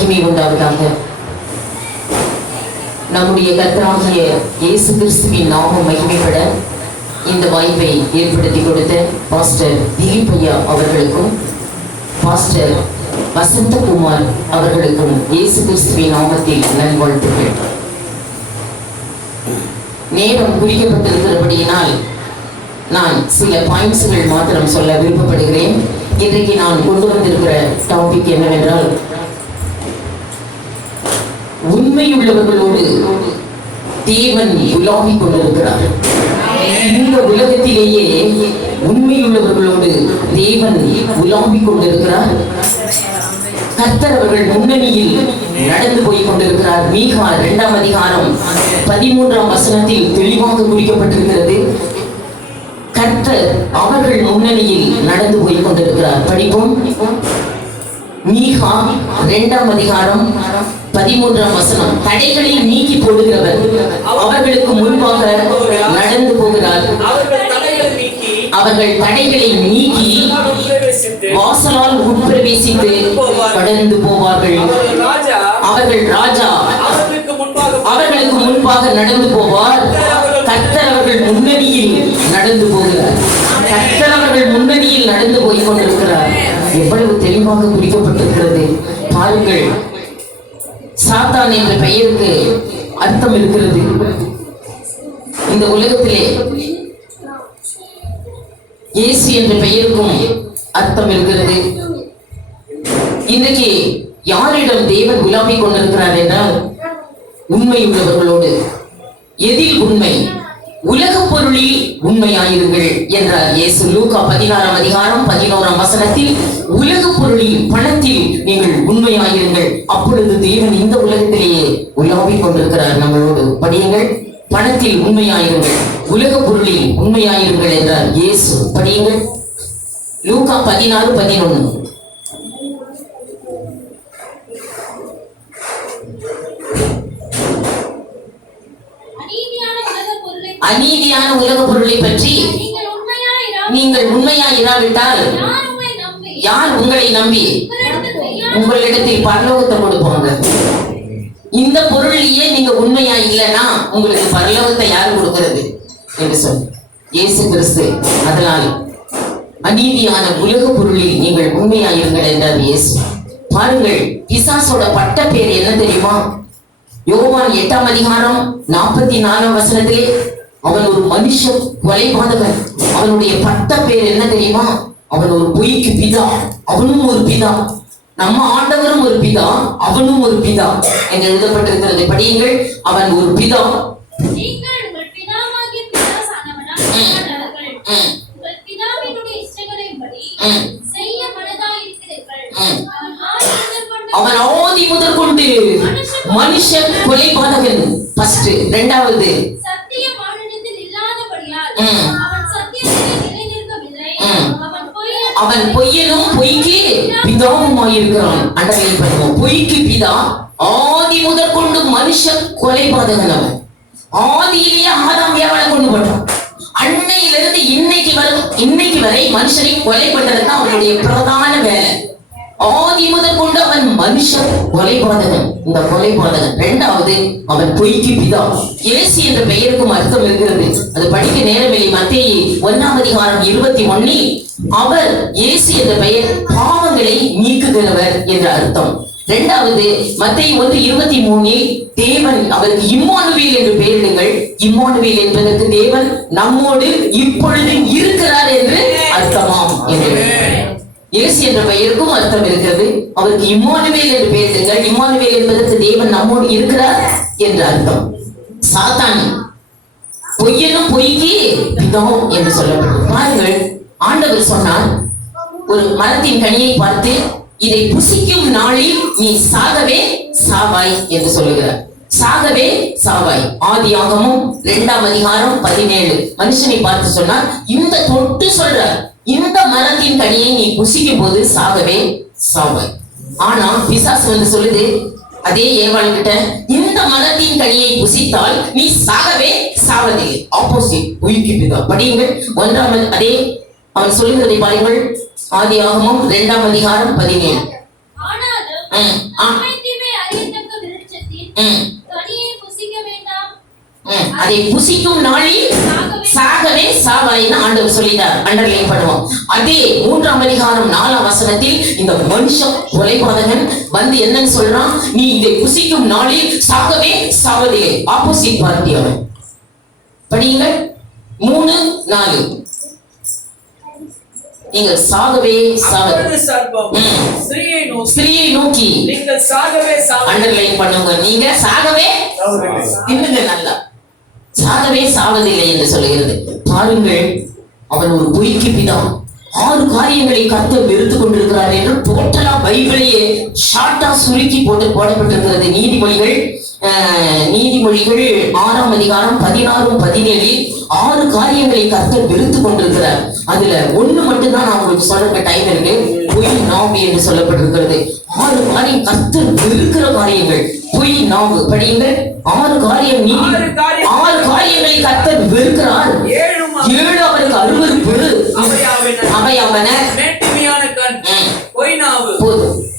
மகிமை உண்டாவதாக. நம்முடைய கர்த்தராகிய இயேசு கிறிஸ்துவின் நாமம் மகிமைப்பட இந்த வாய்ப்பை ஏற்படுத்தி கொடுத்த பாஸ்டர் திலீப் ஐயா அவர்களுக்கும் பாஸ்டர் வசந்தகுமார் அவர்களுக்கும் இயேசு கிறிஸ்துவின் நாமத்தில் நல்வாழ்த்துக்கள். நேரம் குறிக்கப்பட்டிருக்கிறபடியினால் நான் சில பாயிண்ட்ஸ்கள் மாத்திரம் சொல்ல விருப்பப்படுகிறேன். இன்றைக்கு நான் கொண்டு வந்திருக்கிற டாபிக் என்னவென்றால், உண்மையுள்ளவர்களோடு தேவன் உலாவிக் கொண்டிருக்கிறார். இந்த உலகத்திலேயே உண்மையுள்ளவர்களோடு தேவன் உலாவிக் கொண்டிருக்கிறார். கர்த்தர் அவர்கள் முன்னணியில் நடந்து போய் கொண்டிருக்கிறார். மீகா 2ஆம் அதிகாரம் 13ஆம் வசனத்தில் தெளிவாக குறிக்கப்பட்டிருக்கிறது. கர்த்தர் அவர்கள் முன்னணியில் நடந்து போய் கொண்டிருக்கிறார். படிப்போம். மீகா 2ஆம் அதிகாரம் 13ஆம் வசனம். தடைகளை நீக்கி போடுகிறவர் அவர்களுக்கு முன்பாக நடந்து போகிறார். அவர்கள் தடைகளை நீக்கி வாசலால் உட்பிரவேசித்து கடந்து போவார்கள். அவர்கள் ராஜா அவர்களுக்கு முன்பாக நடந்து போவார். கர்த்தர் அவர்கள் முன்னணியில் நடந்து போகிறார். கர்த்தர் அவர்கள் முன்னணியில் நடந்து போய் கொண்டிருக்கிறார். எவ்வளவு தெளிவாக குறிக்கப்பட்டிருக்கிறது பாருங்கள். சாத்தான் என்ற பெயருக்கு அர்த்தம் இருக்கிறது. இந்த உலகத்திலே இயேசு என்ற பெயருக்கும் அர்த்தம் இருக்கிறது. இன்றைக்கு யாரிடம் தேவன் உலாவிக் கொண்டிருக்கிறார் என்றால், உண்மையுள்ளவர்களோடு. எதில் உண்மை? உலக பொருளில் உண்மையாயிருங்கள் என்றார் இயேசு. லூக்கா 16ஆம் அதிகாரம் 11ஆம் வசனத்தில் உலக பொருளில், பணத்தில் நீங்கள் உண்மையாயிருங்கள், அப்பொழுது தேவன் இந்த உலகத்திலேயே உலாவிக் கொண்டிருக்கிறார் நம்மளோடு. படியுங்கள். பணத்தில் உண்மையாயிருங்கள், உலக பொருளில் உண்மையாயிருங்கள் என்றார் இயேசு. படியுங்கள். லூக்கா 16:11. அநீதியான உலக பொருளை பற்றி நீங்கள் உண்மையாயிராவிட்டால் யார் உங்களை நம்பி உங்களிடத்தில் பரலோகத்தை கொடுப்பாங்க? இந்த பொருளையே நீங்க உண்மையா இல்லைன்னா உங்களுக்கு பரலோகத்தை யார் கொடுக்கிறது என்று சொல் இயேசு கிறிஸ்து. அதனால் அநீதியான உலக பொருளில் நீங்கள் உண்மையாயிருங்கள் என்றார் இயேசு. பாருங்கள், பிசாசோட பட்ட பேர் என்ன தெரியுமா? யோவான் 8ஆம் அதிகாரம் 44ஆம் வசனத்திலே அவன் ஒரு மனுஷ கொலைபாதகன். அவனுடைய பட்ட பேர் என்ன தெரியுமா? அவன் ஒரு பொய்க்கு பிதா. அவனும் ஒரு பிதா. நம்ம ஆண்டவரும் ஒரு பிதா, அவனும் ஒரு பிதா என்று எழுதப்பட்டிருக்கிறது. படியுங்கள். அவன் ஒரு பிதா. அவன் ஆதி முதற் கொண்டு மனுஷ கொலைபாதகன். ஃபர்ஸ்ட். இரண்டாவது, அவன் பொய்யனும் பொய்க்கு பிதாவுமாயிருக்கிறான். அண்டர்லைன் பண்ணுவோம். பொய்க்கு பிதா, ஆதி முதற் கொண்டு மனுஷ கொலைபாதகன். அவன் ஆதியிலேயே ஆதாம் ஏவாளை கொண்டு போட்டான். அன்னையிலிருந்து இன்னைக்கு வரை மனுஷனை கொலை பண்றதுதான் அவனுடைய பிரதான வேலை. ஆதி முதற் கொண்டு அவன் மனுஷ கொலைபாதகன். இந்த கொலைபாதகன். இரண்டாவது, அவன் பொய்க்கு பிதா. இயேசு என்ற பெயருக்கும் அர்த்தம் இருக்கிறது. அது படிக்க நேரமில்லை. மத்தேயு 1ஆம் அதிகாரம் 21 அவர் இயேசு என்ற பெயர் பாவங்களை நீக்குகிறவர் என்ற அர்த்தம். இரண்டாவது, மத்தேயு 1:23 தேவன் அவருக்கு இம்மானுவேல் என்று பெயரிடுங்கள். இம்மானுவேல் என்பதற்கு தேவன் நம்மோடு இப்பொழுது இருக்கிறார் என்று அர்த்தமாம் என்று. இயேசு என்ற பெயருக்கும் அர்த்தம் இருக்கிறது. அவருக்கு இம்மானுவேல் என்று பெயரிடுங்கள். இம்மானுவேல் என்பதற்கு தேவன் நம்மோடு இருக்கிறார் என்று அர்த்தம். சாத்தான் பொய்யனும் பொய்க்கு பிதா என்று சொல்லப்பட்டது. பாருங்கள், ஆண்டவர் சொன்னார், ஒரு மரத்தின் கனியை பார்த்து இதை புசிக்கும் நாளில் நீ சாகவே சாவாய் என்று சொல்லுகிறார். சாகவே சாவாய். ஆதியாகமம் 2ஆம் அதிகாரம் 17. மனுஷனை பார்த்து சொன்னார், இந்த தொட்டு சொல்றார், இந்த மரத்தின் கனியை நீ புசிக்கும் போது சாகவே சாவாய். ஆனா பிசாசு வந்து சொல்லுது அதே ஏவாள் கிட்ட, இந்த மரத்தின் கனியை புசித்தால் நீ சாகவே சாவதில்லை. ஆப்போசிட். பொய்க்கு பிதா. படியுங்கள். 1ஆம் அதே அவன் சொல்லுகிறதை பாருங்கள். ஆதியாகமம் 2ஆம் அதிகாரம் 17. கனியை புசிக்க வேண்டாம், அதை புசிக்கும் நாளில் சாகவே சாவாயின்னு ஆண்டவர் சொல்லிட்டார். அண்டர்லைன் பண்ணுவோம். அதே 3ஆம் அதிகாரம் 4ஆம் வசனத்தில் இந்த மனுஷன் கொலைபாதகன் வந்து என்னன்னு சொல்றான், நீ இதை புசிக்கும் நாளில் சாகவே சாவதில்லை. ஆப்போசிட் பார்ட்டி அவன். படியுங்கள் 3:4. நீங்கள் சாகவே ஸ்திரீயை நோக்கி நீங்கள் சாகவே அண்டர்லைன் பண்ணுங்க. நீங்க சாகவே இன்னுங்க நல்லா சாகவே சாவதில்லை என்று சொல்லுகிறது. பாருங்கள், அவன் ஒரு பொய்க்கு பிதா. 6 காரியங்களை கர்த்தர் வெறுத்து கொண்டிருக்கிறார் என்று டோட்டலா பைபிளையே ஷார்ட்டா சுருக்கி போடப்பட்டிருக்கிறது. நீதிமொழிகள் 6ஆம் அதிகாரம் 16-17 6 காரியங்களை கர்த்தர் வெறுத்து கொண்டிருக்கிறார். அதுல ஒண்ணு மட்டும்தான் நான் உங்களுக்கு சொல்ற டைம் இருக்கு. பொய் நாவு என்று சொல்லப்பட்டிருக்கிறது. 6 காரியம் கர்த்தர் வெறுக்கிற காரியங்கள். பொய் நாவு படியுங்கள். 6 காரியங்களை கர்த்தர் வெறுக்கிறார். 7 அவருக்கு அருவருப்பு. அவையாவன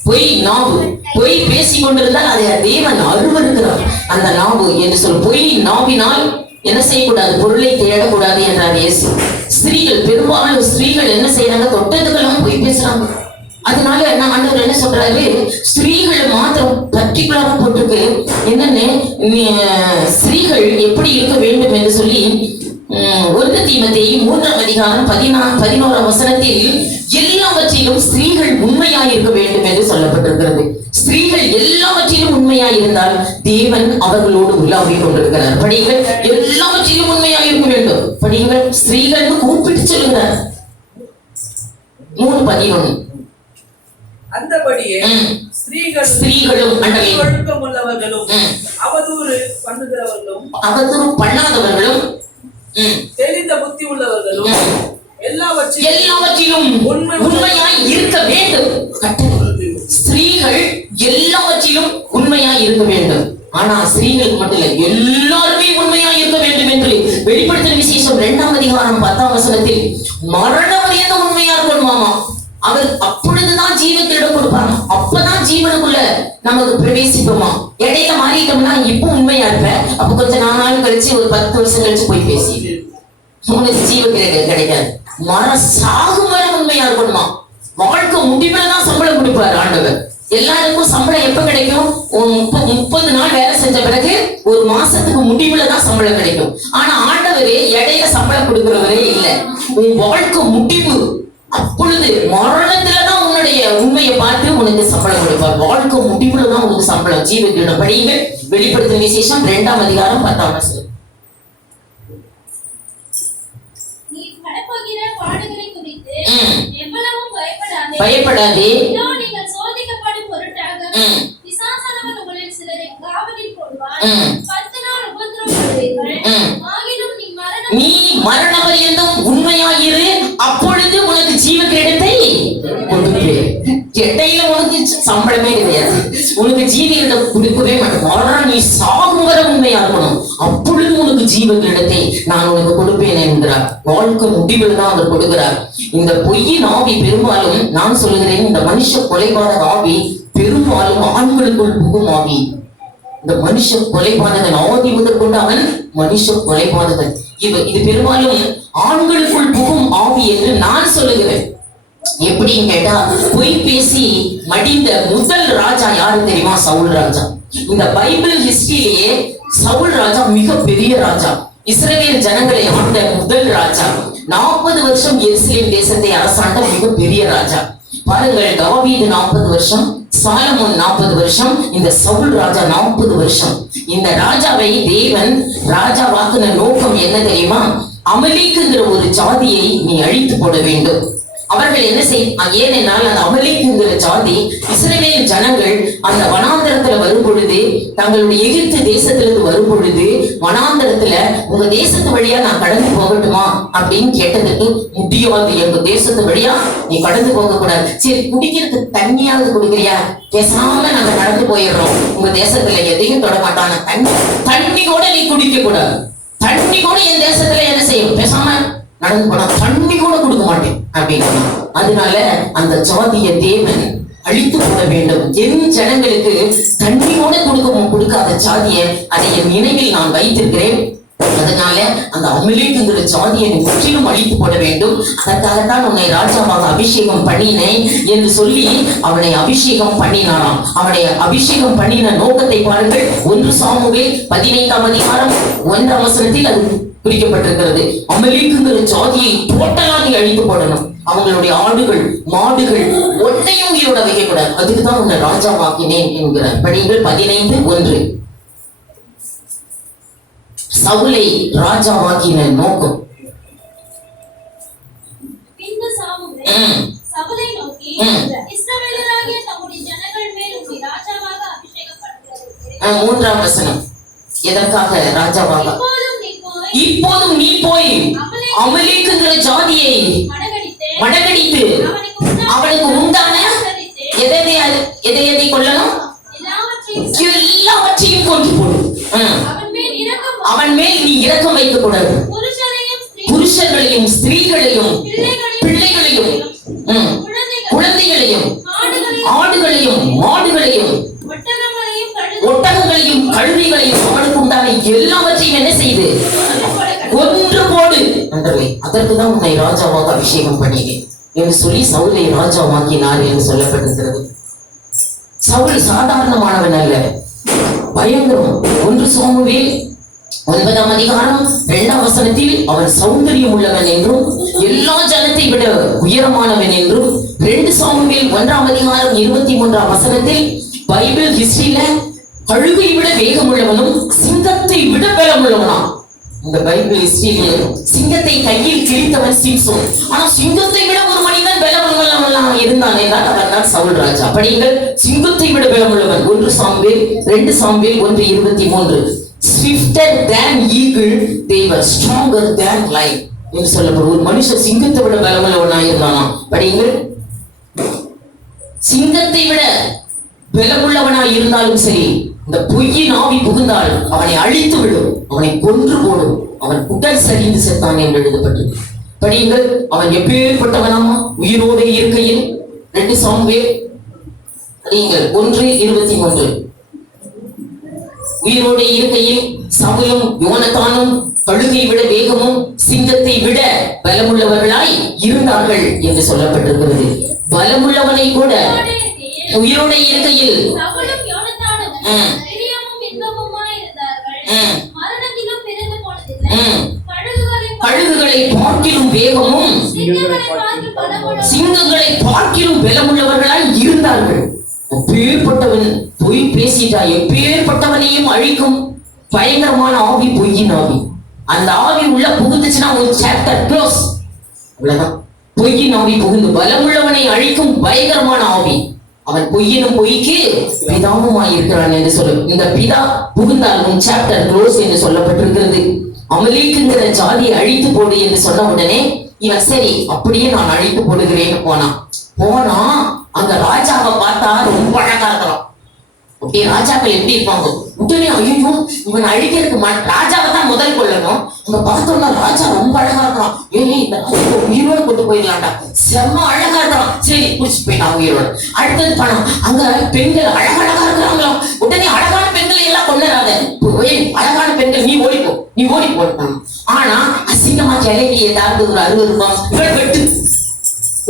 பொய் நாவு. பொய் பேசிக் கொண்டிருந்தால் அதை தேவன் அருவருக்கிறார். அந்த நாவு என்று சொல். பொய் நாவினால் என்ன செய்யக்கூடாது? பொருளை தேடக்கூடாது என்றார் இயேசு. ஸ்திரீகள், பெரும்பாலும் ஸ்திரீகள் என்ன செய்யறாங்க? தொட்டதுக்கெல்லாம் பொய் பேசுறாங்க. அதனால ஆண்டவர் என்ன சொல்றாரு, ஸ்திரீகள் மாத்திரம் பர்டிகுலரா போட்டிருக்கு. என்னன்னு, ஸ்திரீகள் எப்படி இருக்க வேண்டும் என்று சொல்லி 1 தீமோத்தேயு 3ஆம் அதிகாரம் 11ஆம் வசனத்தில் எல்லாவற்றிலும் ஸ்திரீகள் உண்மையாய் இருக்க வேண்டும் என்று சொல்லப்பட்டிருக்கிறது. ஸ்திரீகள் எல்லாவற்றிலும் உண்மையாய் இருந்தால் தேவன் அவர்களோடு உலாவிக் கொண்டிருக்கிறார். படியுங்கள், எல்லாவற்றிலும் உண்மையாய் இருக்க வேண்டும். படியுங்கள், ஸ்திரீகள் கூப்பிட்டு சொல்லுகிறார். 3:11. அந்தபடியே ஸ்திரீகளும் ஒழுக்கமுள்ளவர்களும் அவதூறு பண்ணாதவர்களும் தெளிந்த புத்தி உள்ளவர்களும் எல்லாவற்றிலும் உண்மையாய் இருக்க வேண்டும். ஸ்திரீகள் எல்லாவற்றிலும் உண்மையாய் இருக்க வேண்டும். ஆனா ஸ்திரீகளுக்கு மட்டும் இல்லை, எல்லாருமே உண்மையாய் இருக்க வேண்டும் என்று வெளிப்படுத்தின விசேஷம் 2ஆம் அதிகாரம் 10ஆம் வசனத்தில் மரண வரையும் உண்மையா இருக்கணுமாமா. அவர் அப்பொழுதுதான் ஜீவனுக்கு இடம் கொடுப்பாங்க. அப்பதான் ஜீவனுக்குள்ள நமக்கு பிரவேசிப்போமா. இடையில மாறிட்டோம்னா இப்போ உண்மையா இருப்ப, அப்ப கொஞ்ச நாள் கழிச்சு ஒரு 10 வருஷம் கழிச்சு போய் பேசி உனக்கு ஜீவன் கிடைக்காது. சாகும் வரை உண்மையா இருக்கணுமா. வாழ்க்கை முடிவுலதான் சம்பளம் கொடுப்பாரு ஆண்டவர். எல்லாருக்கும் சம்பளம் எப்ப கிடைக்கும்? 30 நாள் வேலை செஞ்ச பிறகு 1 மாசத்துக்கு முடிவுலதான் சம்பளம் கிடைக்கும். ஆனா ஆண்டவரே இடையில சம்பளம் கொடுக்கிறவரே இல்லை. உன் வாழ்க்கை முடிவு அப்பொழுது மரணத்துலதான் உன்னுடைய உண்மையை பார்த்து உனக்கு சம்பளம் கொடுப்பார். வாழ்க்கை முடிவுலதான் உனக்கு சம்பளம். ஜீவன் படியுங்கள். வெளிப்படுத்தின விசேஷம் 2ஆம் அதிகாரம் 10ஆம் வசனம். பயப்படாதே, சோதிக்கப்படும் பொருட்டாக பிசாசானவன் உங்களில் சிலரை காவலில் போடுவார். 10 நாள் உபத்திரவப்படுவீர்கள். ஆகிலும் நீ மரண பரியந்தம் உண்மையாயிரு, அப்பொழுது உனக்கு ஜீவ கிரீடத்தை கொடுப்பேன். இடையில உனக்கு சம்பளமே கிடையாது, உனக்கு ஜீவியம் கொடுக்கவே மாட்டேன். நீ சாகும் வரை உண்மையா இருக்கணும், அப்பொழுது உனக்கு ஜீவ கிரீடத்தை நான் உனக்கு கொடுப்பேன் என்கிறார். வாழ்க்கை முடிவில் தான் அவர் கொடுக்கிறார். இந்த பொய்யின் ஆவி பெரும்பாலும், நான் சொல்லுகிறேன், இந்த மனுஷ கொலைபாதக ஆவி பெரும்பாலும் ஆண்களுக்குள் புகும் ஆவி. இந்த மனுஷ கொலைபாதகன் ஆதி முதற்கொண்டு அவன் மனுஷ கொலைபாதகன். இது பெரும்பாலும் ஆண்களுக்குள் புகும் ஆவி என்று நான் சொல்லுகிறேன். எப்படின்னு கேட்டா, பொய் பேசி மடிந்த முதல் ராஜா யாரு தெரியுமா? சவுல் ராஜா. இந்த பைபிள் ஹிஸ்டரியிலேயே சவுல் ராஜா மிக பெரிய ராஜா. இஸ்ரவேல் ஜனங்களை ஆண்ட முதல் ராஜா. 40 வருஷம் எருசலேம் தேசத்தை அரசாண்ட மிக பெரிய ராஜா. பாருங்கள், தாவீது 40 வருஷம், சாலமோன் 40 வருஷம், இந்த சவுல் ராஜா 40 வருஷம். இந்த ராஜாவை தேவன் ராஜாவாக்குன நோக்கம் என்ன தெரியுமா? அமலேக்குங்கிற ஒரு ஜாதியை நீ அழித்து போட வேண்டும். அவர்கள் என்ன ஏனென்றால் அந்த அமலேக்குங்கிற ஜாதி இஸ்ரவேல் ஜனங்கள் அந்த வனாந்தரத்துல வரும் பொழுது, தங்களுடைய எகிப்து தேசத்திலிருந்து வரும் பொழுது வனாந்தரத்துல உங்க தேசத்து வழியா நான் கடந்து போகட்டுமா அப்படின்னு கேட்டதுக்கு, முடியாது, எங்க தேசத்து வழியா நீ கடந்து போக கூடாது. சரி, குடிக்கிறதுக்கு தண்ணியாவது குடிக்கிறியா? பேசாம நாங்க கடந்து போயிடுறோம், உங்க தேசத்துல எதையும் தொட மாட்டாங்க, தண்ணி கூட நீ குடிக்க கூடாது, தண்ணி கூட என் தேசத்துல என்ன செய்யும், பேசாம நடந்து போனா தண்ணி கூட கொடுக்க மாட்டேன் அப்படின்னு. அதனால அந்த ஜாதிய தேவன் அழித்து போட வேண்டும். என் ஜனங்களுக்கு தண்ணியோட கொடுக்காத சாதியை அதை என் நினைவில் நான் வைத்திருக்கிறேன். அதனால அந்த அமலேக்குங்கிற சாதியை முற்றிலும் அழித்து போட வேண்டும். அதற்காகத்தான் உன்னை ராஜாவாக அபிஷேகம் பண்ணினேன் என்று சொல்லி அவனை அபிஷேகம் பண்ணினாராம். அவனை அபிஷேகம் பண்ணின நோக்கத்தை பாருங்கள். 1 சாமுவேல் 15ஆம் அதிகாரம் 1ஆம் வசனத்தில் அது குறிக்கப்பட்டிருக்கிறது. அமலேக்குங்கிற சாதியை டோட்டலா நீ அழித்து போடணும். அவங்களுடைய ஆடுகள் மாடுகள் ஒன்றையும் உயிரோட வைக்க கூடாது. அதுக்குதான் உன்னை ராஜாவாக்கினேன் என்கிறார். படிங்கள் 15:1. சவுலை ராஜாவாக்கின நோக்கம். பின்பு சாமுவேல் சவுலை நோக்கி, இஸ்ரவேலராகிய தம்முடைய ஜனங்கள் மேல் உம்மை ராஜாவாக அபிஷேகம் பண்ணுகிறதற்கு 3ஆம் வசனம். எதற்காக ராஜாவாக? இப்போதும் நீ போய் அமலேக்குங்கிற ஜாதியை மடகடித்து அவனுக்கு உண்டான எதை கொள்ளணும்? எல்லாவற்றையும் கொண்டு போடும். அவன் மேல் நீ இரக்கம் வைக்க கூடாது. புருஷர்களையும் ஸ்திரீகளையும் பிள்ளைகளையும் குழந்தைகளையும் ஆடுகளையும் மாடுகளையும் ஒட்டகங்களையும் கழுதைகளையும் அவனுக்கு உண்டான எல்லாவற்றையும் என்ன செய்து கொன்று போடு என்றவை. அதற்குதான் உன்னை ராஜாவாக அபிஷேகம் பண்ணினேன் என்று சொல்லி சவுலை ராஜாவாக்கினார் என்று சொல்லப்பட்டிருக்கிறது. சவுல் சாதாரணமானவன் அல்ல, பயங்கரம். 1 சாமுவேல் 9ஆம் அதிகாரம் 2ஆம் வசனத்தில் அவன் சௌந்தரியம் உள்ளவன் என்றும் எல்லா ஜனத்தை விட உயரமானவன் என்றும், 2 சாமுவேல் 1ஆம் அதிகாரம் 23ஆம் வசனத்தில் பைபிள் ஹிஸ்டரியில கழுகை விட வேகம் உள்ளவனும் சிங்கத்தை விட பலம் உள்ளவனாம். இந்த பைபிள் ஹிஸ்டரியில சிங்கத்தை கையில் கிழித்தவன் சிம்சோன். ஆனா சிங்கத்தை விட ஒரு மனிதன் பலமுள்ளவன் இருந்தானே தான் அவன் தான் சவுல் ராஜா. படிங்கள், சிங்கத்தை விட பலமுள்ளவன். 1 Samuel 2 Samuel 1:23. Swifter than eagle, they were stronger than lion என்று சொல்லப்படும். ஒரு மனுஷன் சிங்கத்தை விட பலமுள்ளவனாக இருந்தானா. படிங்கள், சிங்கத்தை விட பலமுள்ளவனாய் இருந்தாலும் சரி, இந்த பொய்யின் ஆவி புகுந்தால் அவனை அழித்து விடும், அவனை கொன்று போடும். அவன் குடல் சரிந்து செத்தான் என்று எழுதப்பட்டது. படியுங்கள், அவன் எப்பேற்பட்டவனாமா உயிரோடு இருக்கையில். 2 சாமுவேல் 1:23. உயிரோடு இருக்கையில் சவுலும் யோனத்தானும் கழுகை விட வேகமும் சிங்கத்தை விட பலமுள்ளவர்களாய் இருந்தார்கள் என்று சொல்லப்பட்டிருக்கிறது. பலமுள்ளவனை கூட உயிரோடு இருக்கையில் கழுகுகளை பார்க்கிலும் வேகமும் சிங்கங்களை பார்க்கிலும் பலமுள்ளவர்களாய் இருந்தார்கள். எப்பேற்பட்டவன் பொய் பேசிட்டா எப்பேற்பட்டவனையும் அழிக்கும் பயங்கரமான ஆவி பொய்யின் ஆவி. அந்த ஆவி உள்ள புகுந்துச்சுன்னா ஒரு சாப்டர் க்ளோஸ். அவ்வளவுதான். பொய்யின் ஆவி புகுந்து பலமுள்ளவனை அழிக்கும் பயங்கரமான ஆவி. அவன் பொய்யினும் பொய்க்கு பிதாவுமாய் இருக்கிறான் என்று சொல்லும். இந்த பிதா புகுந்தால் உன் சாப்டர் க்ளோஸ் என்று சொல்லப்பட்டிருக்கிறது. அமலேக்குங்கிற ஜாதியை அழித்து போடு என்று சொன்ன உடனே இவன் சரி அப்படியே நான் அழித்து போடுகிறேன்னு போனா அங்க ராஜாவை பார்த்தா ரொம்ப அழகா இருக்கிறான். அப்படியே ராஜாக்கள் எப்படி இருப்பாங்க, உடனே ஐயோ இவன் அழிக்கிறதுக்கு ராஜாவை தான் முதல் கொள்ளணும். அங்க பார்த்தோம்னா ராஜா ரொம்ப அழகா இருக்கிறான். இந்த ராஜா உயிரோடு கொண்டு போயிடலாம்டா, செம்ம அழகா இருக்கிறான். சரி குடிச்சு போயிட்டான் உயிரோடு. அடுத்தது பணம், அங்க பெண்கள் அழகழகா இருக்கிறாங்களாம். உடனே அழகான பெண்களை எல்லாம் கொண்டுறாத, அழகான பெண்கள் நீ ஓடி போட்டான். ஆனா அசிங்கமா கிளவி ஏதாவது ஒரு அருவருப்பான் இவள் வெட்டு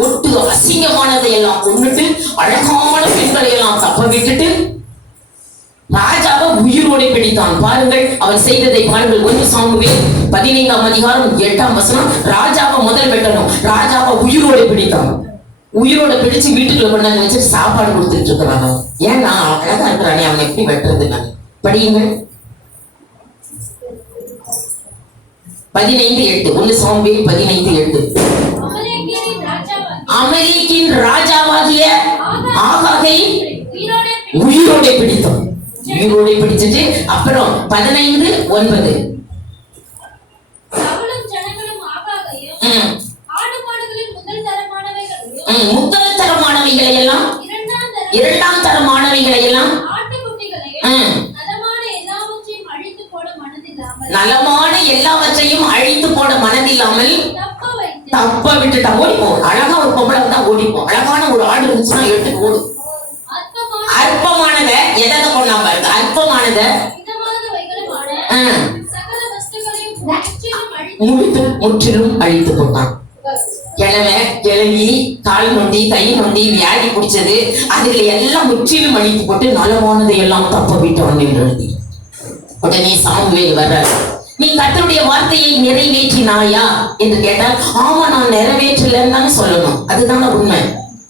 ஒட்டு அசிங்கமானதை எல்லாம் கொண்டுட்டு அழகான பெண்களை எல்லாம் தப்ப விட்டுட்டு ராஜாவை உயிரோடு பிடித்தான். பாருங்கள் அவன் செய்ததை பாருங்கள். 1 சாமுவேல் 15ஆம் அதிகாரம் 8ஆம் வசனம். ராஜாவை முதல் வெட்டணும். ராஜாவை உயிரோடு பிடித்தான். உயிரோட பிடிச்சு வீட்டுக்குள்ள கொண்டாந்து வச்சு சாப்பாடு கொடுத்துட்டு இருக்கிறாங்க. ஏன்னா அழகா இருக்கிறானே அவன் எப்படி வெட்டுறது? நான் படியுங்கள். 15:8. 1 சாமுவேல் 15:8. அமலேக்கின் ராஜாவாகிய ஆகாகை உயிரோட பிடித்தான். உயிரோட பிடிச்சிட்டு அப்புறம் 15:9. முதல் தரமானவைகளை எல்லாம் இரண்டாம் தரமானவைகளை எல்லாம் நலமான எல்லாவற்றையும் அழித்து போட மனதில்லாமல் தப்ப விட்டுட்டா ஓடிப்போம். அழகா ஒரு பொம்பளை தான் ஓடிப்போம். அழகான ஒரு ஆடு இருந்துச்சுன்னா எடுத்து ஓடும். அற்பமானத எதை கொண்டாம பாருங்க, அற்பமானத சகல வஸ்துக்களையும் முற்றிலும் முற்றிலும் அழித்து போட்டான். கிழமை கிழவி கால் நொண்டி கை நொண்டி வியாதி பிடிச்சது அதுல எல்லாம் முற்றிலும் அழித்து போட்டு நலமானதை எல்லாம் தப்ப விட்டவன் என்று எழுதி. உடனே சாமுவேல் வர்றார். நீ கர்த்தருடைய வார்த்தையை நிறைவேற்றினாயா என்று கேட்டால் ஆமா நான் நிறைவேற்றலன்னு சொல்லணும். அதுதான உண்மை.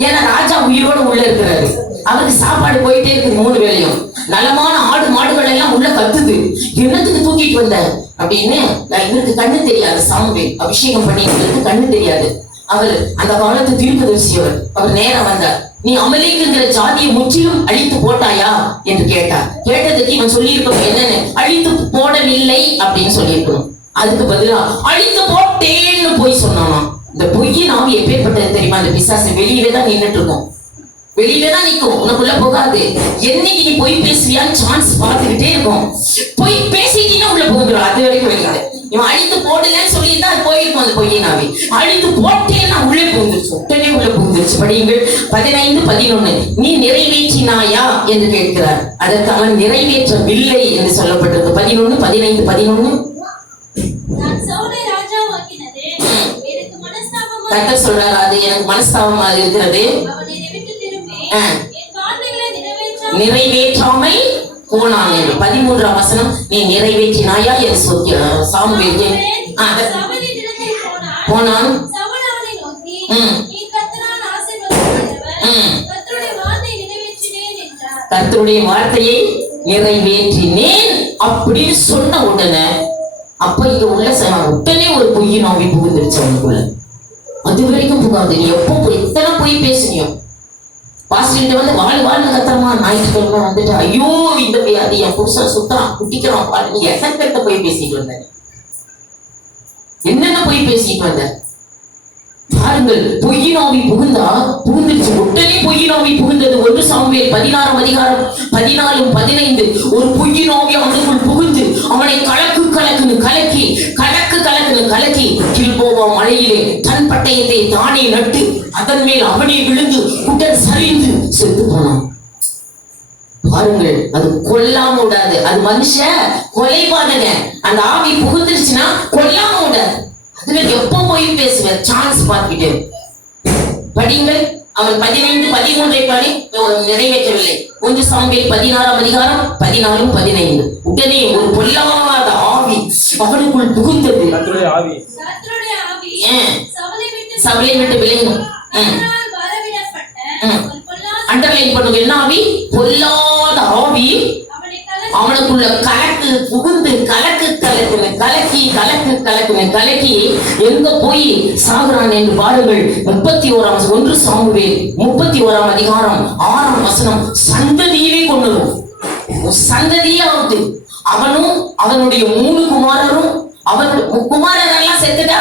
ஏன்னா ராஜா உயிரோட உள்ள இருக்கிறாரு, அவருக்கு சாப்பாடு போயிட்டே இருக்குது 3 வேளையும். நலமான ஆடு மாடுகள் எல்லாம் உள்ள கத்துது, என்னத்துக்கு தூக்கிட்டு வந்த அப்படின்னு. இவருக்கு கண்ணு தெரியாது, சாமுவேல் அபிஷேகம் பண்ணி இவருக்கு கண்ணு தெரியாது. அவர் அந்த காலத்து தீர்க்கதரிசி. அவர் நேரம் வந்தார். நீ அமலேக்குங்கிற ஜாதியை முற்றிலும் அழித்து போட்டாயா என்று கேட்டார். கேட்டதுக்கு இவன் சொல்லியிருக்கணும் என்னன்னு, அழித்து போடவில்லை அப்படின்னு சொல்லியிருக்கணும். அதுக்கு பதிலா அழித்து போட்டேன்னு போய் சொன்னானா. இந்த பொய்யின் ஆவி எப்பேற்பட்டது தெரியுமா? அந்த பிசாசு வெளியில தான் நின்னுட்டு இருக்கும், வெளியில தான் நிற்கும், உனக்குள்ள போகாது. என்னைக்கு நீ பொய் பேசுவியான்னு சான்ஸ் பார்த்துக்கிட்டே இருக்கும். பொய் பேசிட்டீங்கன்னா உள்ள போகுதுடும், அது வரைக்கும் வெளியாது. இவன் அழித்து போடலன்னு சொல்லியிருந்தா அது போயிருக்கும். அந்த பொய்யின் ஆவி அழித்து போட்டேன்னா உள்ளே புகுந்துருச்சு, உடனே உள்ள புகுந்துருச்சு. படியுங்கள் 15:11. நீ நிறைவேற்றினாயா என்று கேட்கிறார். அதற்கு அவன் நிறைவேற்றவில்லை என்று சொல்லப்பட்டிருக்கு. 11:15-11. நான் சவுலை ராஜாவாக்கினது எனக்கு மனஸ்தாபமா கர்த்தர் சொல்றாரு, அது எனக்கு மனஸ்தாபமா இருக்கிறது. அவனை விட்டு திரும்பி என் வார்த்தைகளை நிறைவேற்றாமல் போனான் என்று. 13ஆம் வசனம். நீ நிறைவேற்றினாயா என்று சாமுவேல் சவுலினிடத்தில் போனான். சவுல் அவனை நோக்கி நீ கர்த்தரால் ஆசீர்வதிக்கப்பட்டவன், கர்த்தருடைய வார்த்தையை நிறைவேற்றினேன் என்றார். கர்த்தருடைய வார்த்தையை நிறைவேற்றினேன் அப்படின்னு சொன்ன உடனே அப்ப இங்க உள்ள உடனே ஒரு பொய்யின் ஆவி புகுந்துருச்சு அவனுக்குள்ள. அது வரைக்கும் புகாது. நீ எப்போ எத்தனை பொய் பேசுனியோ, பாஸ்டர் வந்து வாழ்ந்து கத்தரமா ஞாயிற்றுக்கிழமை வந்துட்டு ஐயோ இந்த வியாதி என் புருஷன் சுத்தம் குட்டிக்கிறான் பாரு, நீ எத்தனை போய் பேசிட்டு வந்த, என்னென்ன போய் பேசிட்டு வந்த பாருங்கள். பொய்யின் ஆவி புகுந்துருச்சு. உடனே பொய்யின் ஆவி புகுந்தது. 1 சாமுவேல் 16ஆம் அதிகாரம் 14-15. ஒரு பொய்யின் ஆவி அவனுக்குள் புகுந்து அவனை கலக்குன்னு கலக்கி கில்போவா மலையிலே தன் பட்டயத்தை தானே நட்டு அதன் மேல் அவனே விழுந்து குட்டன் சரிந்து செத்து போனான். பாருங்கள், அது கொல்லாம விடாது. அது மனுஷ கொலைபாதக. அந்த ஆவி புகுந்துருச்சுன்னா கொல்லாம விடாது. அதுல எப்போ போய் பேசுவேன் சான்ஸ் பார்த்துட்டு. படிங்கள். அவன் 15-13 படி நிறைவேற்றவில்லை. 1 சாமுவேல் 16ஆம் அதிகாரம் 14-15. உடனே ஒரு பொல்லாத ஆவி அவனுக்குள் புகுந்தது. கர்த்தருடைய ஆவி சவுலை விட்டு விலகும். கர்த்தரால் வரவிடப்பட்ட ஒரு பொல்லாத அண்டர்லைன் பண்ணுங்க. என்ன ஆவி? பொல்லாத ஆவி அவனுக்குள்ள புகுந்து கலக்கி எங்க போய் சாகுறான் என்று பாருங்கள். 1 சாமுவேல் 31ஆம் அதிகாரம் 6ஆம் வசனம். சந்ததியவே கொண்டுரும், சந்ததியே ஆகுது. அவனும் அவனுடைய 3 குமாரரும், அவன் குமாரரெல்லாம் செத்துட்டா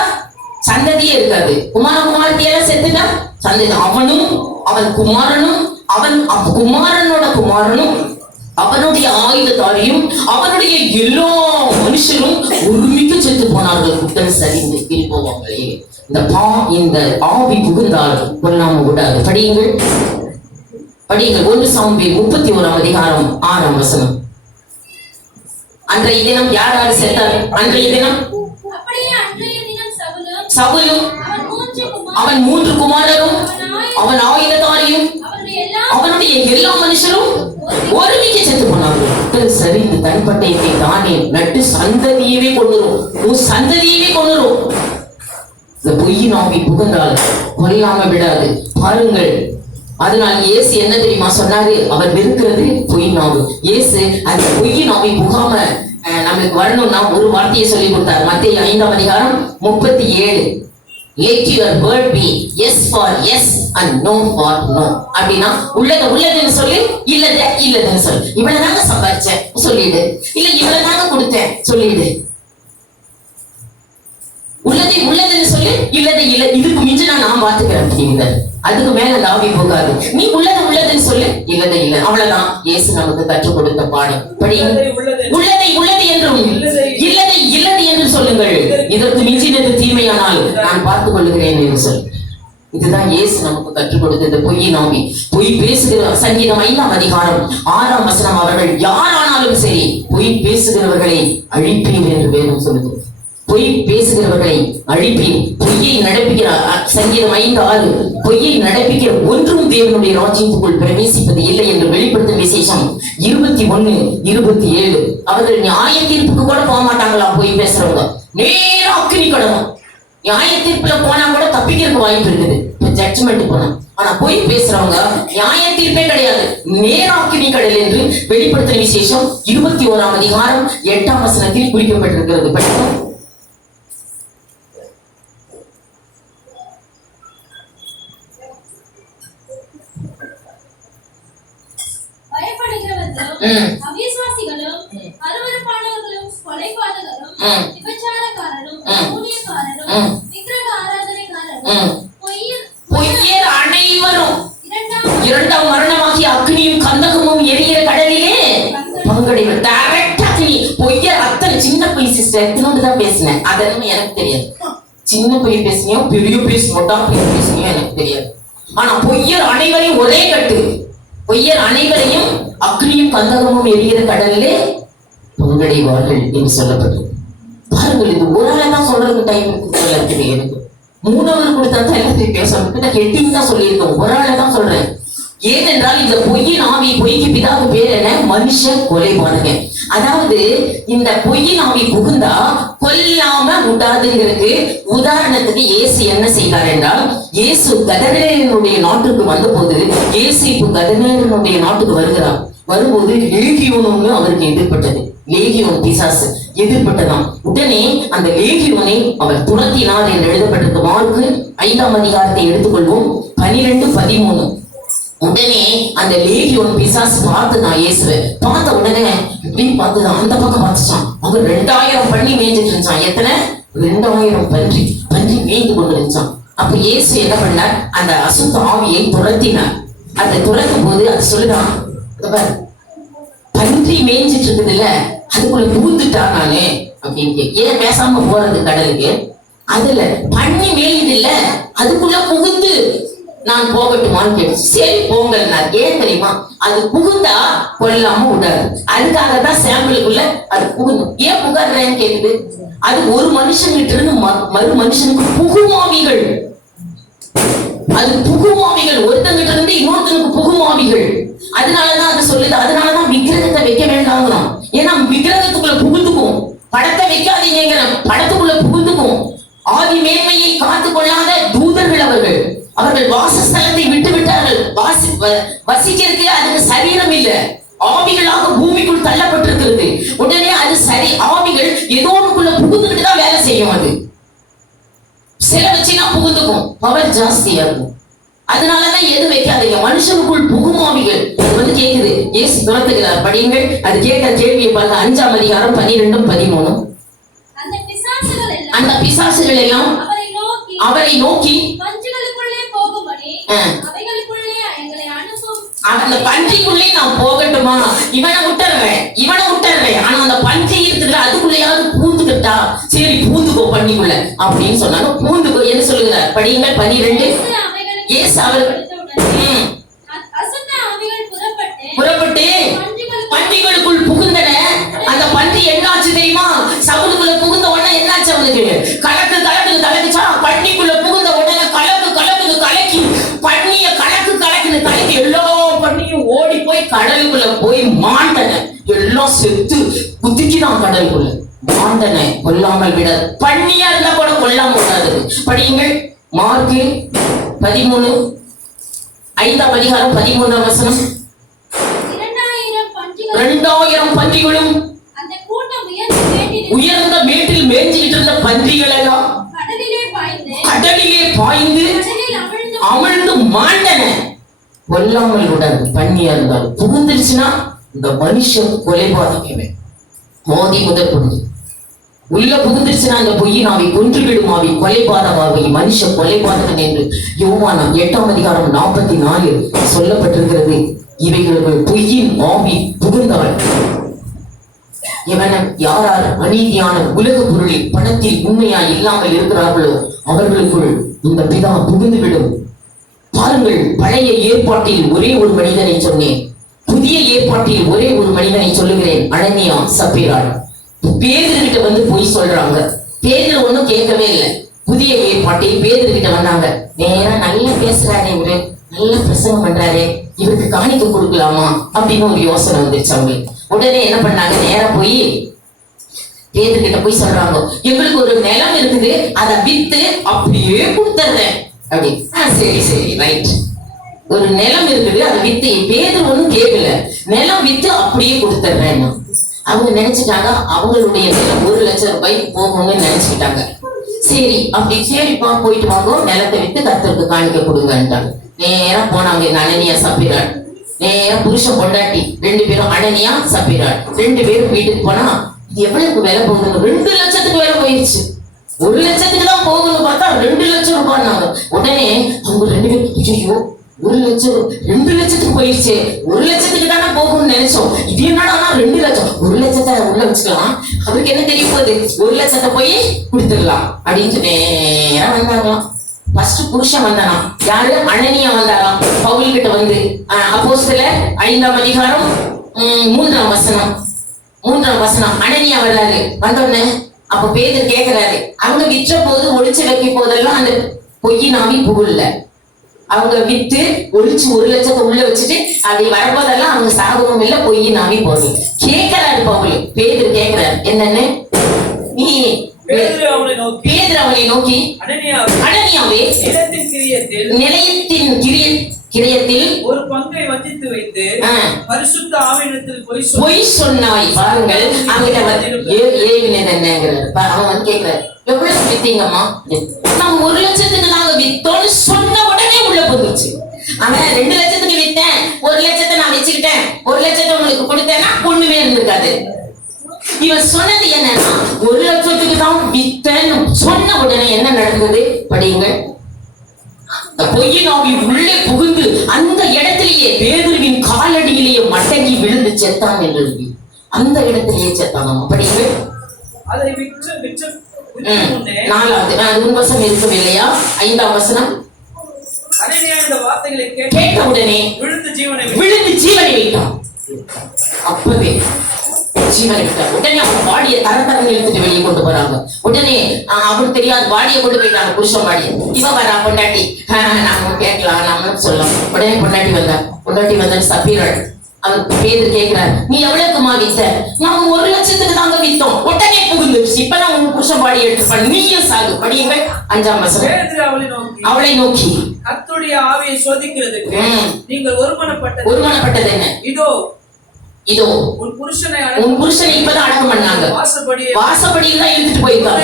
சந்ததியே இருக்காது. குமாரத்தியெல்லாம் செத்துட்டா சந்ததி. அவனும் அவன் குமாரனும் அவன் குமாரனோட குமாரனும் அவனுடைய ஆயுததாரியும் அவனுடைய எல்லா மனுஷரும் ஒருமிக்க செத்து போனார்கள். குட்டன் சரிந்து போவாங்களே. இந்த ஆவி புகுந்தால் கொல்லாம விடாது. படியுங்கள் 1 சாமுவேல் 31ஆம் அதிகாரம் 6ஆம் வசனம். அன்றைய தினம் யார் செத்தார்? அன்றைய தினம் சவுலும் அவன் 3 குமாரரும் அவன் ஆயுததாரியும் அவனுடைய எல்லா மனுஷரும் ஒருமிக்க செத்து போனார்கள். சரி, இந்த தன்பட்டயத்தை தானே நட்டு சந்ததியவே கொண்டுரும், இந்த பொய்யின் ஆவி புகுந்தால் கொல்லாம விடாது. பாருங்கள், அதனால் இயேசு என்ன தெரியுமா சொன்னாரு? அவர் வெறுக்கிறது பொய்யின் ஆவி. இயேசு அந்த பொய்யின் ஆவி புகாம நம்மளுக்கு வரணும்னா ஒரு வார்த்தையை சொல்லி கொடுத்தார். மத்தேயு 5ஆம் அதிகாரம் 37. Let your word be yes for yes and no for no. அப்படின்னா உள்ளதுன்னு சொல்லி இல்லதுன்னு சொல்லு. இவ்வளவுதாங்க சம்பாதிச்சேன் சொல்லிடு, இல்ல இவ்வளவுதாங்க கொடுத்தேன் சொல்லிடு. உள்ளதுன்னு சொல்லி இல்லது இதுக்கு மிஞ்சி நான் பாத்துக்கிறேன். அதுக்கு மேல அந்த ஆவி போகாது. நீ உள்ளதுன்னு சொல்லு, இல்ல அவ்வளவுதான். இயேசு நமக்கு கற்றுக் கொடுத்த பாடம். படி, உள்ளதை என்றும் இல்லதை என்று சொல்லுங்கள். இதற்கு மிஞ்சினது தீமையானால் நான் பார்த்துக் கொள்ளுகிறேன் என்று சொல். இதுதான் இயேசு நமக்கு கற்றுக் கொடுத்தது பொய்யின் ஆவி. பொய் பேசுகிற சங்கீதம் 5ஆம் அதிகாரம் 6ஆம் வசனம், அவர்கள் யாரானாலும் சரி பொய் பேசுகிறவர்களை அழிப்பேன் என்று வேதம் சொல்லுது. பொய் பேசுகிறவர்களை அழிப்பேன். பொய்யை நடப்பிக்கிற சங்கீதம் 5:6, பொய்யை நடப்பிக்கிற ஒன்றும் தேவனுடைய ராஜ்யத்துக்குள் பிரவேசிப்பது இல்லை என்று வெளிப்படுத்தும் விசேஷம் 21:27. அவர்கள் நியாய தீர்ப்புக்கு கூட போக மாட்டாங்களா பொய் பேசுறவங்க, நேரா அக்கினி கடவும். நியாய தீர்ப்புல போனா கூட தப்பிக்கிறதுக்கு வாய்ப்பு இருக்குது, ஜட்ஜ்மெண்ட் போனா. ஆனா பொய் பேசுறவங்க நியாய தீர்ப்பே கிடையாது, நேராக்கினி கடல் என்று வெளிப்படுத்தும் விசேஷம் 21ஆம் அதிகாரம் 8ஆம் வசனத்தில் குறிக்கப்பட்டிருக்கிறது. படிப்போம். பயப்படுகிறவர்களும் அவிசுவாசிகளும் அருவருப்பானவர்களும் கொலைபாதகரும் விபச்சாரக்காரரும் ஊழியக்காரரும் விக்கிரக ஆராதனைக்காரரும் பொய்யர் அனைவரும் இரண்டாம் மரணமாகிய அக்னியும் கந்தகமும் எரிகிற கடலிலே பங்கடைவர். டைரக்ட் அக்னி. பொய்யர் அத்தனை சின்ன பொய் சிஸ்டர், இன்னொன்று தான் பேசினேன், அதெல்லாம் எனக்கு தெரியாது. சின்ன பொய் பேசினியோ பெரிய பேசினோட்டா பெரிய பேசினியோ எனக்கு தெரியாது. ஆனா பொய்யர் அனைவரையும் ஒரே கட்டு. பொய்யர் அனைவரையும் அக்னியும் கந்தகமும் எரிகிற கடலிலே பங்கடைவார்கள் என்று சொல்லப்பட்டது. பாருங்கள், இது ஒரு ஆளை தான் சொல்றதுக்கு டைம் இருக்குது. எனக்கு 3 கொடுத்தா தான் எல்லாத்தையும் பேசணும். ஹெட்டிங் தான் சொல்லியிருக்கோம், ஒரு ஆளை தான் சொல்றேன். ஏனென்றால் இந்த பொய்யின் ஆவி, பொய்க்கு பிதாவுக்கு பேர் என்ன? மனுஷ கொலைபாதகன். அதாவது இந்த பொய்யின் ஆவி புகுந்தா கொல்லாம விடாதுங்கிறதுக்கு உதாரணத்துக்கு இயேசு என்ன செய்தார் என்றால், இயேசு கதனேரனுடைய நாட்டுக்கு வந்த போது, இயேசு இப்ப கதனேரனுடைய நாட்டுக்கு வரும்போது லேகியோன்னு அவருக்கு எதிர்பட்டது. லேகியோன் பிசாசு எதிர்பட்டதாம். உடனே அந்த லேகியோனை அவர் துரத்தினார் என்று எழுதப்பட்டிருக்கு. மார்க்கு 5ஆம் அதிகாரத்தை எடுத்துக்கொள்வோம், 12-13. உடனே அந்த லேகியோன் பிசாசு பார்த்துதான் இயேசுவை. பார்த்த உடனே இப்படி பார்த்துதான் அந்த பக்கம் பார்த்துச்சான். அவங்க 2000 பண்ணி மேய்ஞ்சிட்டு இருந்துச்சான். எத்தனை? 2000 பன்றி மேய்ந்து கொண்டு இருந்துச்சான். அப்ப இயேசு என்ன பண்ணார்? அந்த அசுத்த ஆவியை துரத்தினார். அதை துரத்தும் போது அது சொல்லுதான், பன்றி மேய்ஞ்சிட்டு இருக்குது இல்ல, அதுக்குள்ள புகுந்துட்டா நானு அப்படின்னு. ஏன் பேசாம போறது கடலுக்கு? அதுல பண்ணி மேயுது இல்ல, அதுக்குள்ள புகுந்து நான் போகட்டுமான்னு கேட்டு, சரி போங்கன்னார். ஏன் தெரியுமா? அது புகுந்தா கொல்லாம விடாது, அதுக்காக தான் சாம்பிளுக்குள்ள அது புகுந்தும். ஏன் புகார்றேன்னு கேக்குது? அது ஒரு மனுஷன்கிட்ட இருந்து மறு மனுஷனுக்கு புகுமாவிகள். அது புகுமாவிகள், ஒருத்தங்கிட்ட இருந்து இன்னொருத்தனுக்கு புகுமாவிகள். அதனாலதான் அது சொல்லுது. அதனாலதான் விக்கிரகத்தை வைக்க வேண்டாங்கிறோம். ஏன்னா விக்கிரகத்துக்குள்ள புகுந்துக்கும். படத்தை வைக்காதீங்க, படத்துக்குள்ள புகுந்துக்கும். ஆதி மேன்மையை காத்து கொள்ளாத தூதர்கள் அவர்கள் வாசஸ்தலத்தை விட்டு விட்டார்கள். வசிக்கிறதுக்கு அதுக்கு சரீரம் இல்ல, ஆவிகளாக பூமிக்குள் தள்ளப்பட்டிருக்கிறது. உடனே அது சரி, ஆவிகள் ஏதோ ஒண்ணுக்குள்ள புகுந்துக்கிட்டு தான் வேலை செய்யும். அது சில வச்சுனா புகுந்துக்கும், பவர் ஜாஸ்தியா இருக்கும். அதனாலதான் எது வைக்காதீங்க. மனுஷனுக்குள் புகுமாவிகள் அது கேக்குது. இயேசு துரத்துகிறார். படியுங்கள். அது கேட்ட கேள்வியை பாருங்க. 5ஆம் அதிகாரம் 12-13. அந்த பிசாசுகள் எல்லாம் அவரை நோக்கி அந்த பன்றிக்குள்ளே நான் போகட்டுமா? இவனை விட்டுறேன். ஆனா அந்த பன்றி இருக்குல்ல, அதுக்குள்ளேயாவது பூந்துக்கிட்டா சரி பூந்துக்கோ பண்ணிக்குள்ள அப்படின்னு சொன்னாலும் பூந்துக்கோ என்று சொல்லுகிறார். படியுங்கள். 12. இயேசு அவர்கள் புறப்பட்டு பன்றிகளுக்குள் புகுந்தன. அந்த பன்றி என்னாச்சு தெரியுமா? சவுளுக்குள்ள புகுந்த உடனே என்னாச்சு? அவனுக்கு கலக்குச்சா. பன்றிக்குள்ள புகுந்த உடனே கலக்கி பன்னிய கலக்கி எல்லா பன்னியும் ஓடி போய் கடலுக்குள்ள போய் மாண்டன. எல்லாம் செத்து குதிக்கிதான் கடலுக்குள்ள. மாண்டன கொல்லாமல் விட. பன்னியா இருந்தா கூட கொல்லாம விடாது. படியுங்கள். மார்க்கு 13 5ஆம் அதிகாரம் 13ஆம் வசனம். 2000 பன்றிகளும் உயர்ந்த மேட்டில் மேய்ஞ்சிட்டு இருந்த பன்றிகள் எல்லாம் கடலிலே பாய்ந்து அமிழ்ந்து மாண்டன. கொல்லாமல் விடாது. பன்னியா இருந்தாலும் புகுந்துருச்சுன்னா இந்த மனுஷன் கொலைபாதகமே. மோதி முதற்கொண்டு உள்ள புகுந்துருச்சுன்னா இந்த பொய்யினாவை கொன்று விடுமாவி, கொலைபாதமாவி, மனுஷ கொலைபாதகன் என்று யோவான் 8ஆம் அதிகாரம் 44 சொல்லப்பட்டிருக்கிறது. இவைகளுக்கு பொய்யின் ஆவி புகுந்தவள் யாரால் அநீதியான உலக பொருளில் பணத்தில் உண்மையா இல்லாமல் இருக்கிறார்களோ அவர்களுக்குள் இந்த பிதா புகுந்துவிடும். பாருங்கள், பழைய ஏற்பாட்டில் ஒரே ஒரு மனிதனை சொன்னேன், புதிய ஏற்பாட்டில் ஒரே ஒரு மனிதனை சொல்லுகிறேன், அனனியா சப்பீராள். பேதுருகிட்ட வந்து போய் சொல்றாங்க. பேதுரு ஒண்ணும் கேட்கவே இல்லை. புதிய ஏற்பாட்டில் பேதுருகிட்ட வந்தாங்க. நேரா நல்லா பேசுறாரே இவரு, நல்லா பிரசங்கம் பண்றாரு, இவருக்கு காணிக்க கொடுக்கலாமா அப்படின்னு ஒரு யோசனை வந்துருச்சு அவங்களுக்கு. உடனே என்ன பண்ணாங்க, நேரா போய் பேதுருகிட்ட போய் சொல்றாங்க, எங்களுக்கு ஒரு நிலம் இருக்குது, அதை வித்து அப்படியே கொடுத்துறேன் அப்படி. சரி சரி ரைட், ஒரு நிலம் இருக்குது, அதை வித்து. பேதுரு ஒண்ணும் கேட்கல, நிலம் வித்து அப்படியே கொடுத்துறேன். அவங்க நினைச்சிட்டாங்க அவங்களுடைய நிலம் 1 லட்சம் ரூபாய் போகணும்னு நினைச்சுக்கிட்டாங்க. சரி அப்படி சரிப்பா போயிட்டு வாங்க, நிலத்தை வித்து கர்த்தருக்கு காணிக்க கொடுங்கன்ட்டாங்க. நேரா போனாங்க இந்த அனனியா சப்பீராள். நேரா புருஷன் பொண்டாட்டி 2 பேரும், அனனியா சப்பீராள் 2 பேரும் வீட்டுக்கு போனா, இது எவ்வளவுக்கு விலை போகுதுன்னு 2 லட்சத்துக்கு விலை போயிடுச்சு. 1 லட்சத்துக்கு தான் போகணும்னு பார்த்தா 2 லட்சம் ரூபாய்னாங்க. உடனே அவங்க 2 பேரும், ஐயோ 1 லட்சம் 2 லட்சத்துக்கு போயிடுச்சு, 1 லட்சத்துக்கு தானே போகணும்னு நினைச்சோம், இது என்னடா 2 லட்சம், 1 லட்சத்தை உள்ள வச்சுக்கலாம், அவருக்கு என்ன தெரிய போகுது, 1 லட்சத்தை போய் கொடுத்துடலாம் அப்படின்னு நேரா வந்தாங்களாம். ஃபர்ஸ்ட் புருஷன் வந்தானா, யாரு, அனனியா வந்தாராம் பவுல் கிட்ட வந்து. அப்போஸ்தலர் 5ஆம் அதிகாரம் 3ஆம் வசனம். 3ஆம் வசனம். அனனியா வர்றாரு. வந்தோடனே அப்ப பேதுரு கேட்கிறாரு, அவங்க விற்ற போது ஒளிச்சு வைக்க போதெல்லாம் அந்த பொய்யின் ஆவி புகழ்ல, அவங்க வித்து ஒளிச்சு 1 லட்சத்தை உள்ள வச்சுட்டு அப்படி வரும்போதெல்லாம் அவங்க சாபமும் இல்ல, பொய்யின் ஆவி போகுது. கேட்கிறாரு பவுல். பேதுரு கேட்கிறாரு என்னன்னு, நீ பேதுரு அவனை நோக்கி அனனியாவே, நிலையத்தின் கிரியத்தில் ஒரு பங்கை வஞ்சித்து வைத்து பரிசுத்த ஆவியிடத்தில் பொய் சொன்னாய். பாருங்கள், ஏவினது என்னங்கிறார். அவன் வந்து கேட்கிறார், எவ்வளவு வித்தீங்கம்மா? நம்ம 1 லட்சத்துக்கு நாங்க வித்தோம்னு சொன்ன உடனே உள்ள போந்துச்சு. அவன் 2 லட்சத்துக்கு வித்தேன், 1 லட்சத்தை நான் வச்சுக்கிட்டேன், 1 லட்சத்தை உங்களுக்கு கொடுத்தேன்னா ஒண்ணுமே இருந்திருக்காது. இவன் சொன்னது என்னன்னா, 1 லட்சத்துக்கு தான் வித்தேன்னு சொன்ன உடனே என்ன நடந்தது படியுங்கள். பொய்யின் ஆவி உள்ளே புகுந்து அந்த இடத்திலேயே பேதுருவின் காலடியிலேயே மடங்கி விழுந்து செத்தான் என்று அந்த இடத்திலேயே செத்தான். படியுங்கள். அதை விற்று 4வது வசனம் இருக்கவில்லையா? 5ஆம் வசனம். அனனியா இந்த வார்த்தைகளை கேட்ட உடனே விழுந்து ஜீவனை விட்டான். அப்பவே ஜீவனை விட்டார். உடனே அவன் பாடியை தரத்தரன்னு எடுத்துட்டு வெளியே கொண்டு போறாங்க. உடனே அவனுக்கு தெரியாது, பாடியை கொண்டு போயிட்டாங்க, புருஷன் பாடியை. இவன் வரா பொண்டாட்டி, நாம கேட்கலாம் நாம சொல்லலாம். உடனே பொண்டாட்டி வந்தாரு சப்பீராள். அவர் பேதுரு கேட்கிறார், நீ எவ்வளவுக்குமா வித்த? நாம 1 லட்சத்துக்கு தாங்க வித்தோம். உடனே புகுந்துருச்சு, இப்பதான் உன் புருஷன் பாடி எடுத்து நீயும் சாகு. படியுங்கள். 5ஆம் வசனம். அவளை நோக்கி கர்த்தருடைய ஆவியை சோதிக்கிறதுக்கு நீங்கள் ஒருமனப்பட்டது என்ன? இதோ உன் புருஷனை இப்பதான் அடக்கம் பண்ணாங்க, வாசப்படியில் தான் இழுத்துட்டு போயிருக்காங்க,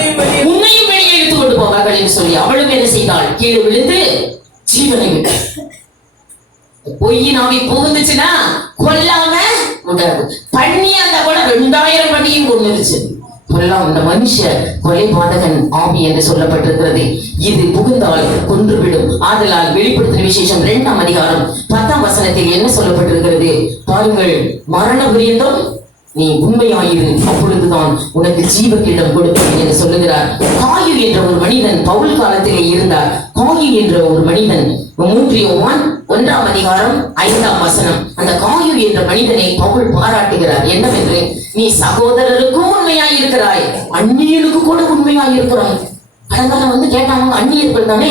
உன்னையும் வெளியே இழுத்து கொண்டு போவார்கள் என்று சொல்லி அவளும் என்ன செய்தாள், கீழே விழுந்து ஜீவனை விட்டாள். பொய்யின் ஆவி புகுந்துச்சுன்னா கொல்லாம விடாது. பண்ணி அந்த கூட 2000 பண்ணியும் கொண்டுருச்சு. கொல்லாம் அந்த மனுஷ கொலைபாதகன் ஆவி என்று சொல்லப்பட்டிருக்கிறது. இது புகுந்தால் கொன்றுவிடும். ஆதலால் வெளிப்படுத்தின விசேஷம் 2ஆம் அதிகாரம் 10ஆம் வசனத்தில் என்ன சொல்லப்பட்டிருக்கிறது பாருங்கள். மரண பரியந்தம் நீ உண்மையாயிரு, அப்பொழுதுதான் உனக்கு ஜீவக்கிடம் கொடுப்பேன் என்று சொல்லுகிறார். காயு என்ற ஒரு மனிதன் பவுல் காலத்திலே இருந்தார். காயு என்ற ஒரு மனிதன் 3 யோவான் 1ஆம் அதிகாரம் 5ஆம் வசனம். அந்த காயு என்ற மனிதனை பவுல் பாராட்டுகிறார். என்னவென்று, நீ சகோதரருக்கும் உண்மையாய் இருக்கிறாய், அந்நியனுக்கு கூட உண்மையாய் இருக்கிறாய். கடங்கால வந்து கேட்டாங்க, அந்நியர்கள் தானே,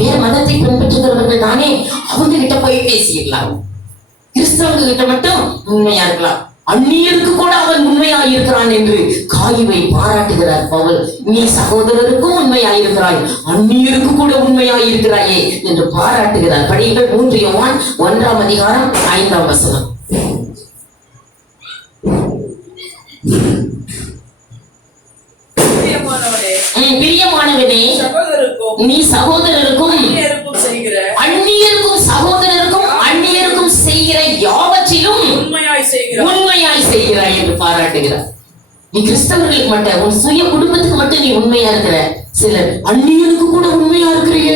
வேற மதத்தை பின்பற்றுகிறவர்கள் தானே, அவங்க கிட்ட போய் பேசிடலாம். கிறிஸ்தவங்க கிட்ட மட்டும் உண்மையா இருக்கலாம், அந்நியருக்கு கூட அவன் உண்மையாய் இருக்கிறான் என்று காயுவை பாராட்டுகிறார் பவுல். நீ சகோதரருக்கும் உண்மையாய் இருக்கிறாய், அந்நியருக்கு கூட உண்மையாய் இருக்கிறாயே என்று பாராட்டுகிறார். படியுங்கள். 3 யோவான் 1ஆம் அதிகாரம் 5ஆம் வசனம். பிரியமானவனே, நீ சகோதரருக்கும் அந்நியருக்கும் அந்நியருக்கும் செய்கிற யாவற்றிலும் உண்மையாய் செய்கிறாய் என்று பாராட்டுகிறார். நீ கிறிஸ்தவர்களுக்கு மட்டும், உன் சுய குடும்பத்துக்கு மட்டும் நீ உண்மையா இருக்கிற, சிலர் அந்நியருக்கு கூட உண்மையா இருக்கிறீங்க,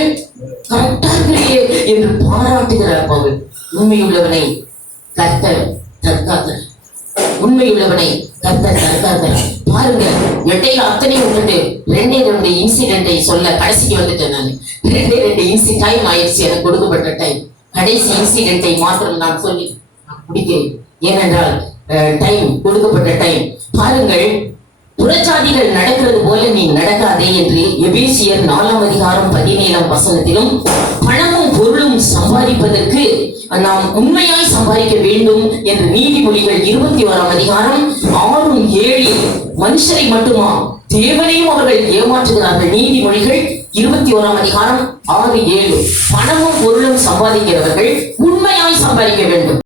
கரெக்டா இருக்கிறீங்க என்று பாராட்டுகிறார் பவுல். உண்மையுள்ளவனை கர்த்தர் தற்காக்கிறார். உண்மையுள்ளவனை கர்த்தர் தற்காக்கிறார். பாருங்க, இடையில அத்தனை விட்டுட்டு 2 இன்சிடென்டை சொல்ல கடைசிக்கு வந்துட்டேன் நான். ரெண்டு இன்சி டைம் ஆயிடுச்சு, எனக்கு கொடுக்கப்பட்ட டைம். கடைசி இன்சிடென்ட்டை மாத்திரம் நான் சொல்லி நான் முடிக்கிறேன். ஏனென்றால் டைம், கொடுக்கப்பட்ட டைம். பாருங்கள், புறச்சாதிகள் நடக்கிறது போல நீ நடக்காதே என்று எபேசியர் 4:17 பணமும் பொருளும் சம்பாதிப்பதற்கு நாம் உண்மையாய் சம்பாதிக்க வேண்டும் என்று நீதிமொழிகள் 21:6-7 மனுஷரை மட்டுமா தேவனையும் அவர்கள் ஏமாற்றுகிறார்கள். நீதிமொழிகள் 21:6-7 பணமும் பொருளும் சம்பாதிக்கிறவர்கள் உண்மையாய் சம்பாதிக்க வேண்டும்.